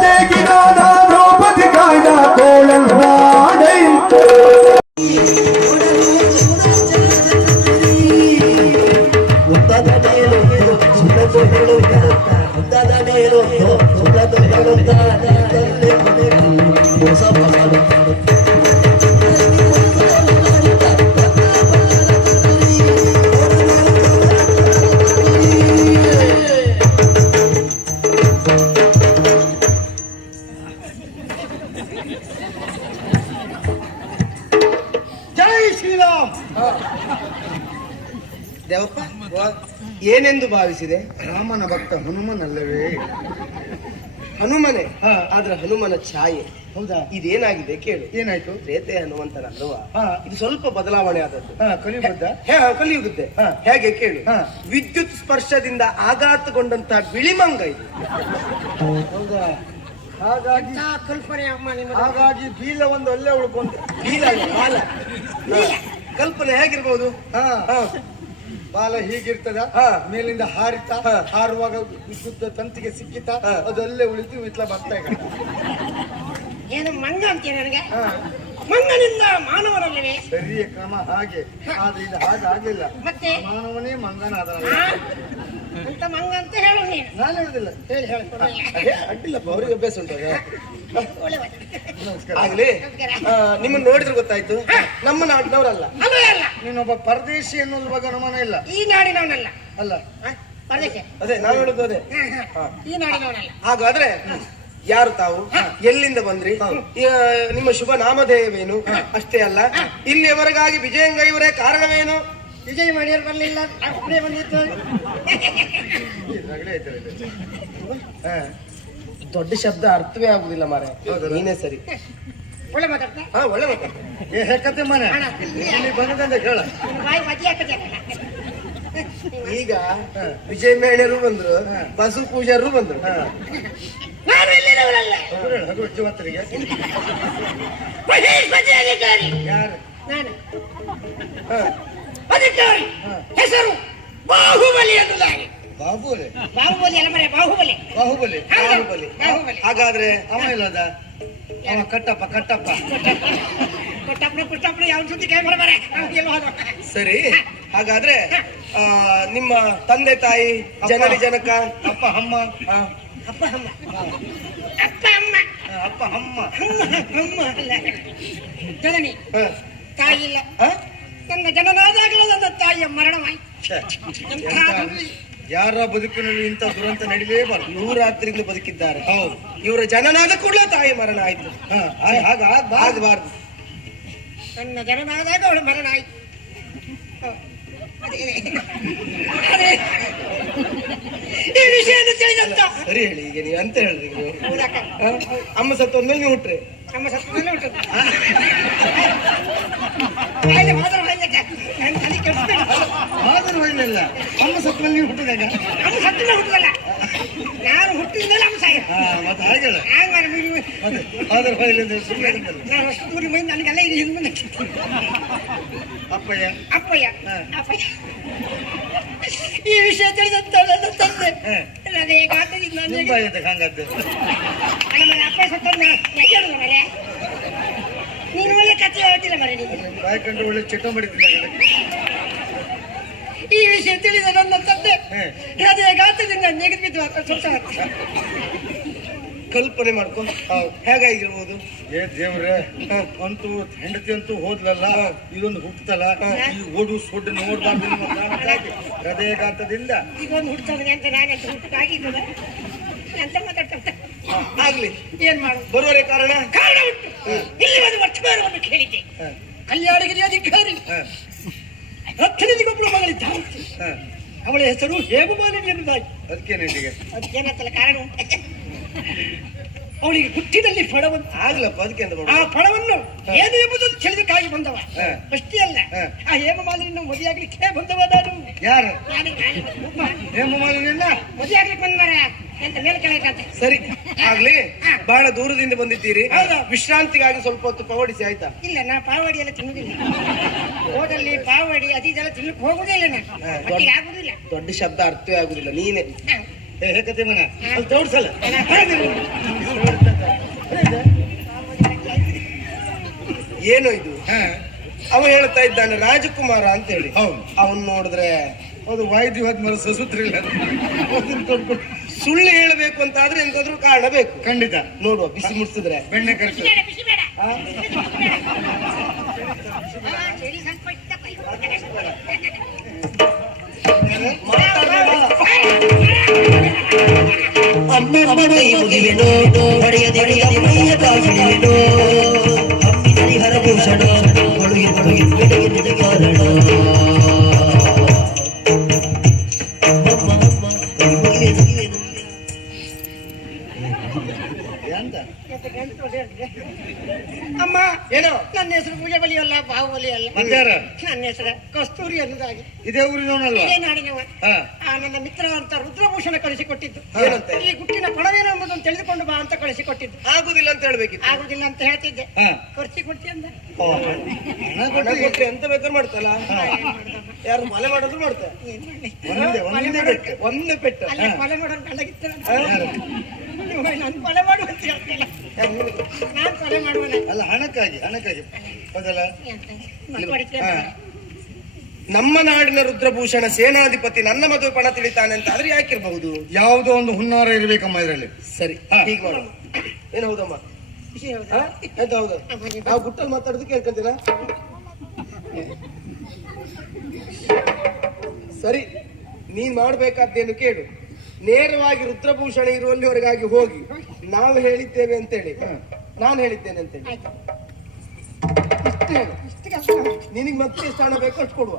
的な ಶ್ರೀರಾಮ್. ದೇವಪ್ಪ ಏನೆಂದು ಭಾವಿಸಿದೆ? ರಾಮನ ಭಕ್ತ ಹನುಮನಲ್ಲವೇ? ಹನುಮನೆ ಹಾ. ಆದ್ರೆ ಹನುಮನ ಛಾಯೆ. ಹೌದಾ? ಇದೇನಾಗಿದೆ ಕೇಳು. ಏನಾಯ್ತು? ರೇತೆ ಹನುಮಂತನಲ್ವಾ ಹಾ. ಇದು ಸ್ವಲ್ಪ ಬದಲಾವಣೆ ಆದದ್ದು. ಹಾ ಕಲಿಯುಗದ್ದೆ? ಹೇ, ಕಲಿಯುಗುತ್ತೆ ಹಾ. ಹೇಗೆ ಕೇಳು? ಹಾ. ವಿದ್ಯುತ್ ಸ್ಪರ್ಶದಿಂದ ಆಘಾತಗೊಂಡಂತ ಬಿಳಿಮಂಗ ಇದು. ಹೌದಾ? ಹಾಗಾಗಿ ಕಲ್ಪನೆ ಹಾಗಾಗಿ ಬೀಲ ಒಂದು ಅಲ್ಲೇ ಉಳ್ಕೊಂತ ಬೀಲ ಅಲ್ಲ, ಬಾಲ. ಕಲ್ಪನೆ ಹೇಗಿರ್ಬಹುದು. ಬಾಲ ಹೀಗಿರ್ತದ. ಮೇಲಿಂದ ಹಾರಿತ ಹಾರುವಾಗ ಶುದ್ಧ ತಂತಿಗೆ ಸಿಕ್ಕಿತ ಅದಲ್ಲೇ ಅದು ಅಲ್ಲೇ ಉಳಿತು ಇತ್ಲ ಬರ್ತಾ ಇದೆ ಏನು ಮಂಗ ಅಂತೀಯ ನನಗೆ? ಮಂಗನಿಂದ ಮಾನವರಲ್ಲವೇ ಸರಿಯ ಕ್ರಮ ಹಾಗೆ. ಆದ್ರೆ ಇದು ಹಾಗೆ ಆಗ್ಲಿಲ್ಲ ಮತ್ತೆ? ಮಾನವನೇ ಮಂಗನಾದ? ಅಂತ ಮಂಗ ಅಂತ ಹೇಳು ನೀನು. ನಾನು ಹೇಳುದಿಲ್ಲ. ಹೇಳಿ ಹೇಳಿ. ಅದೇ ಅಡ್ಡಿಲ್ಲಪ್ಪ ಅವ್ರಿಗೆ ಅಭ್ಯಾಸ ಉಂಟು ಅದು. ಒಳ್ಳೆ ಮಾತು. ನಮಸ್ಕಾರ. ಆಗ್ಲಿ. ನಮಸ್ಕಾರ. ಆ, ನಿಮ್ಮನ್ನ ನೋಡಿದ್ರೆ ಗೊತ್ತಾಯ್ತು. ನಮ್ಮ ನಾಡಿನವರಲ್ಲ. ಅಲ್ಲ ನೀನೊಬ್ಬ ಪರದೇಶಿ ಅನ್ನೋದ್ರ ಬಗ್ಗೆ ಅನುಮಾನ ಇಲ್ಲ. ಈ ನಾಡಿನವನಲ್ಲ. ಅಲ್ಲ? ಪರದೇಶ. ಅದೇ ನಾವು ಹೇಳುದು ಅದೇ. ಹಾ, ಹಾ. ಈ ನಾಡಿನವನಲ್ಲ. ಹಾಗಾದ್ರೆ ಯಾರು ತಾವು? ಎಲ್ಲಿಂದ ಬಂದ್ರಿ? ನಿಮ್ಮ ಶುಭ ನಾಮಧೇಯವೇನು? ಅಷ್ಟೇ ಅಲ್ಲ. ಇಲ್ಲಿಯವರೆಗಾಗಿ ವಿಜಯಂಗ ಇವರೇ ಕಾರಣವೇನು? ವಿಜಯ್ ಮಾಡಿಯರ್ ಬರಲಿಲ್ಲ ಅಪ್ಪನೇ ಬಂದಿತ್ತು. ದೊಡ್ಡ ಶಬ್ದ ಅರ್ಥವೇ ಆಗುದಿಲ್ಲ ಮಾರೆ ನೀನೇ ಸರಿ. ಒಳ್ಳೆ ಮಾತಾಡ್ತಾ? ಹಾ ಒಳ್ಳೆ ಮಾತಾಡ್ತಾ. ಏ ಹೆಕ್ಕತ್ತೆ ಮನೆ. ಇಲ್ಲಿ. ಬಂದದಂತ ಕೇಳ. ಹಾಕತ್ತೆ ಈಗ ವಿಜಯ್ ಮೇಣರು ಬಂದ್ರು ಬಸು ಪೂಜಾರರು ಬಂದ್ರು. ಯಾರು? ನಾನು. ಹಾ. ಅಧಿಕಾರಿ ಹೆಸರು ಬಾಹುಬಲಿ ಎನ್ನುವುದಾಗಿ. ಬಾಹುಬಲಿ. ಬಾಹುಬಲಿ ಅಲ್ಲ ಮರೆ ಬಾಹುಬಲಿ. ಬಾಹುಬಲಿ ಹೌದು, ಬಾಹುಬಲಿ. ಬಾಹುಬಲಿ. ಹಾಗಾದ್ರೆ ಅವ ಇಲ್ಲದ? ಅವ ಕಟ್ಟಪ್ಪ ಕಟ್ಟಪ್ಪ. ಕೊಟ್ಟಪ್ಪನ ಪುಟ್ಟಪ್ಪನ ಯಾವ ಸುದ್ದಿ ಕೈ ಬರಬಾರೆ ಎಲ್ಲ ಹೋದ ಸರಿ ಹಾಗಾದ್ರೆ ಆ, ನಿಮ್ಮ ತಂದೆ ತಾಯಿ ಜನರಿ ಜನಕ? ಅಪ್ಪ ಅಮ್ಮ. ಆ, ಅಪ್ಪ ಅಮ್ಮ. ಅಪ್ಪ ಅಮ್ಮ. ಆ, ಅಪ್ಪ ಅಮ್ಮ. ಅಮ್ಮ ಅಮ್ಮ ಅಲ್ಲ. ಜನನಿ. ಹ, ತಾಯಿ ಇಲ್ಲ. ಆ? ನನ್ನ ಜನನಾದಾಗಲೂ ನನ್ನ ತಾಯಿಯ ಮರಣವಾಯಿತು. ಯಾರ ಬದುಕಿನಲ್ಲಿ ಇಂಥ ದುರಂತ ನಡಿಲೇಬಾರ್ದು? ನೂರಾತ್ರಿಗಳು ಬದುಕಿದ್ದಾರೆ. ಹೌದು. ಇವರ ಜನನಾದ ಕೂಡಲೇ ತಾಯಿ ಮರಣ ಆಯ್ತು ಆಗ್ಬಾರ್ದು. ನನ್ನ ಜನನಾದಾಗ ಅವಳು ಮರಣ ಆಯ್ತು. ಈ ವಿಷಯ ಸರಿ ಹೇಳಿ ಈಗ ನೀವು ಅಂತ ನೀವು ಅಮ್ಮ ಸತ್ತೊಂದು ಒಂದ್ಮೇಲೆ ನೀವು ಹುಟ್ರಿ. ನಮ್ಮ ಸತ್ವದಲ್ಲೇ ಹುಟ್ಟದ್ದು. ಹಾಗೆ ಮಾತ್ರ ಹಾಗೆ ನನ್ನ ತಲೆ ಕೆಡಿಸ್ಬೇಡ. ಆದರೂ ಏನಿಲ್ಲ ಅಮ್ಮ ಸತ್ರಲ್ಲಿ ನೀವು ಹುಟ್ಟಿದಾಗ ನಮ್ಮ ಸತ್ತಿನ ಹುಟ್ಟದಲ್ಲ ನಾನು ಹುಟ್ಟಿದ ಮೇಲೆ ನಮ್ಮ ಸಾಯ ಹಾ ಮತ್ತೆ ಹಾಗೆಲ್ಲ ಹ್ಯಾಂಗ ಮಾಡಿ ನೀವು ಮತ್ತೆ ಆದ್ರೆ ಹೊಯ್ಲಿಂದ ಸುಮ್ಮನೆ ಇದ್ದಲ್ಲ. ನಾನು ಅಷ್ಟು ದೂರ ಬಂದು ನನಗೆಲ್ಲ ಇದು ಹಿಂದೆ ಅಪ್ಪಯ್ಯ ಅಪ್ಪಯ್ಯ ಹಾ. ಅಪ್ಪಯ್ಯ ಈ ವಿಷಯ ತಿಳಿದಂತ ನನ್ನ ತಂದೆ ಹಾ. ನನಗೆ ಗಾತದಿಂದ ನಿಮ್ಮ ನನಗೆ ಬಾಯಿ ಅಂತ ಹಂಗದ್ದು ನನ್ನ ಅಪ್ಪ ಸತ್ತನ್ನ ನಗೆಯೋದು ಮರೆ ನೀನು ಒಳ್ಳೆ ಮರೆ ಬಾಯಿ ಕಂಡು ಒಳ್ಳೆ ಮಾಡಿದ್ದಿಲ್ಲ ಈ ವಿಷಯ ತಿಳಿದ ನನ್ನ ತಂದೆ. ಹೃದಯ ಗಾತ್ರದಿಂದ ನೆಗೆದು ಬಿದ್ದು ಸ್ವಲ್ಪ ಕಲ್ಪನೆ ಮಾಡ್ಕೊಂಡು ಹೇಗಾಗಿರ್ಬೋದು? ಏ ದೇವ್ರೆ ಅಂತೂ ಹೆಂಡತಿ ಅಂತೂ ಹೋದ್ಲಲ್ಲ? ಇದೊಂದು ಹುಟ್ಟತಲ್ಲ ಈ ಓಡು ಸೊಡ್ಡು ನೋಡ್ಬಾರ್ದು ಹೃದಯಘಾತದಿಂದ ಇದೊಂದು ಹುಡ್ತಾನೆ ಅಂತ ನಾನು ಅಂತ ಮಾತಾಡ್ತಾ ಆಗ್ಲಿ. ಏನ್ ಮಾಡು ಬರೋರೆ ಕಾರಣ? ಕಾರಣ ಉಂಟು. ಇಲ್ಲಿ ಒಂದು ವರ್ತಮಾನವನ್ನು ಕೇಳಿದ್ದೆ ಕಲ್ಯಾಣಗಿರಿ ಅಧಿಕಾರಿ ಹ, ಮಗಳಿದ್ದ. ಅವಳ ಹೆಸರು ಹೇಮಮಾಲಿನಿ ಎನ್ನುವುದಾಗಿ. ಅದಕ್ಕೇನಿದ್ದೀಗ ಅದಕ್ಕೇನತ್ತಲ್ಲ ಕಾರಣ ಅವಳಿಗೆ ಹುಟ್ಟಿನಲ್ಲಿ ಫಣವಂತ ಆಗ್ಲಪ್ಪ ಅದಕ್ಕೆ ಆ ಫಣವನ್ನು ಏನು ಎಂಬುದನ್ನು ತಿಳಿದಕ್ಕಾಗಿ ಬಂದವ. ಅಷ್ಟೇ ಅಲ್ಲ. ಆ ಹೇಮಮಾಲಿನ ಮದುವೆಯಾಗ್ಲಿಕ್ಕೆ ಬಂದವ ನಾನು. ಯಾರು? ಹೇಮಮಾಲಿನ ಮದುವೆಯಾಗ್ಲಿಕ್ಕೆ ಬಂದ ಮರ ಎಂತ ಮೇಲೆ ಕೆಳಗಂತ ಸರಿ. ಆಗ್ಲಿ ಬಹಳ ದೂರದಿಂದ ಬಂದಿದ್ದೀರಿ. ಹೌದು. ವಿಶ್ರಾಂತಿಗಾಗಿ ಸ್ವಲ್ಪ ಹೊತ್ತು ಪಾವಡಿಸಿ ಆಯ್ತಾ? ಇಲ್ಲ ನಾ ಪಾವಡಿ ಎಲ್ಲ ತಿನ್ನುದಿಲ್ಲ. ಹೋದಲ್ಲಿ ಪಾವಡಿ ಅದು ಇದೆಲ್ಲ ತಿನ್ಲಿಕ್ಕೆ ಹೋಗುದೇ ಇಲ್ಲ ನಾನು. ಹ, ಮಟ್ಟಿಗೆ ಆಗುದಿಲ್ಲ. ದೊಡ್ಡ ಶಬ್ದ ಅರ್ಥವೇ ಆಗುದಿಲ್ಲ ನೀನೆ. ಹ. ಏ ಹೇಕತೆ ಮನ ಅಲ್ಲಿ ತೋರ್ಸಲ್ಲ. ಏನು ಇದು? ಹಾ. ಅವ ಹೇಳ್ತಾ ಇದ್ದಾನೆ ರಾಜಕುಮಾರ ಅಂತ ಹೇಳಿ. ಹೌದು. ಅವನ್ ನೋಡಿದ್ರೆ ಅದು ವಾಯ್ದು ಹೋದ್ಮೇಲೆ ಸಸುತ್ರಿಲ್ಲ. ಅದನ್ನ ತೊಡ್ಕೊಂಡು ಸುಳ್ಳು ಹೇಳಬೇಕು ಅಂತ ಆದ್ರೆ ಎಂತಾದ್ರೂ ಕಾರಣ ಬೇಕು. ಖಂಡಿತ. ನೋಡುವ ಬಿಸಿ ಮುಟ್ಸಿದ್ರೆ ಬೆಣ್ಣೆ ಇತ್ತಪ್ಪ. ಅಮ್ಮ ಕೈ ಮುಗಿವೆನು ಹೊಡೆಯದಿಡಿಯ ಮೈಯ ಹರಭೂಷಣ ಬಳುಗಿ ಬಳುಗಿ ಅಮ್ಮ ಏನೋ? ನನ್ನ ಹೆಸರು ಪೂಜೆ ಬಲಿಯಲ್ಲ ಬಾಹುಬಲಿ ಅಲ್ಲ. ಮತ್ತಾರ ನನ್ನ ಹೆಸರು ಕಸ್ತೂರಿ ಅನ್ನೋದಾಗಿ. ಇದೇ ಊರಿನವನಲ್ವಾ? ಇದೇ ನಾಡಿನವ. ಹಾ. ಆ ನನ್ನ ಮಿತ್ರವಂತ ರುದ್ರಭೂಷಣ ಕಳಿಸಿಕೊಟ್ಟಿದ್ದು. ಏನಂತೆ? ಈ ಗುಟ್ಟಿನ ಪಣವೇನು ಎಂಬುದನ್ನು ತಿಳಿದುಕೊಂಡು ಬಾ ಅಂತ ಕಳಿಸಿಕೊಟ್ಟಿದ್ದು. ಆಗುದಿಲ್ಲ ಅಂತ ಹೇಳ್ಬೇಕಿತ್ತು. ಆಗುದಿಲ್ಲ ಅಂತ ಹೇಳ್ತಿದ್ದೆ. ಹಾ. ಖರ್ಚಿ ಕೊಡ್ತಿ ಅಂದ. ಕೊಟ್ಟು ಎಂತ ಬೇಕಾದ್ರೂ ಮಾಡ್ತಲ್ಲ. ಯಾರು ಮಲೆ ಮಾಡಿದ್ರು ಮಾಡ್ತಾರೆ. ಒಂದು ಮಾಡ್ಲಿ? ಒಂದೇ ಪೆಟ್ಟು. ಅಲ್ಲ ಮಾಡೋದು ಯಾರು? ನಾನು ಕೊಲೆ ಅಲ್ಲ ಹಣಕ್ಕಾಗಿ ಹಣಕ್ಕಾಗಿ. ಹೌದಲ್ಲ? ನಮ್ಮ ನಾಡಿನ ರುದ್ರಭೂಷಣ ಸೇನಾಧಿಪತಿ ನನ್ನ ಮದುವೆ ಪಣ ತಿಳಿತಾನೆ ಅಂತ ಆದ್ರೆ ಯಾಕಿರ್ಬಹುದು? ಯಾವುದೋ ಒಂದು ಹುನ್ನಾರ ಇರ್ಬೇಕಮ್ಮ ಇದರಲ್ಲಿ. ಸರಿ. ಹೀಗೆ ಮಾಡು ಏನು ಹೌದಮ್ಮ? ಎಂತ ಹೌದು? ನಾವು ಗುಟ್ಟಲ್ಲಿ ಮಾತಾಡೋದು ಕೇಳ್ಕೊಂತೀರಾ? ಸರಿ ನೀನ್ ಮಾಡ್ಬೇಕಾದ್ದೇನು ಕೇಳು. ನೇರವಾಗಿ ರುದ್ರಭೂಷಣ ಇರುವಲ್ಲಿವರೆಗಾಗಿ ಹೋಗಿ ನಾವು ಹೇಳಿದ್ದೇವೆ ಅಂತೇಳಿ. ನಾನು ಹೇಳಿದ್ದೇನೆ ಅಂತೇಳಿ. ಇಷ್ಟು ಕಷ್ಟ. ನಿನಗೆ ಮತ್ತೆ ಸ್ಥಾನ ಬೇಕು ಅಷ್ಟು ಕೊಡುವ.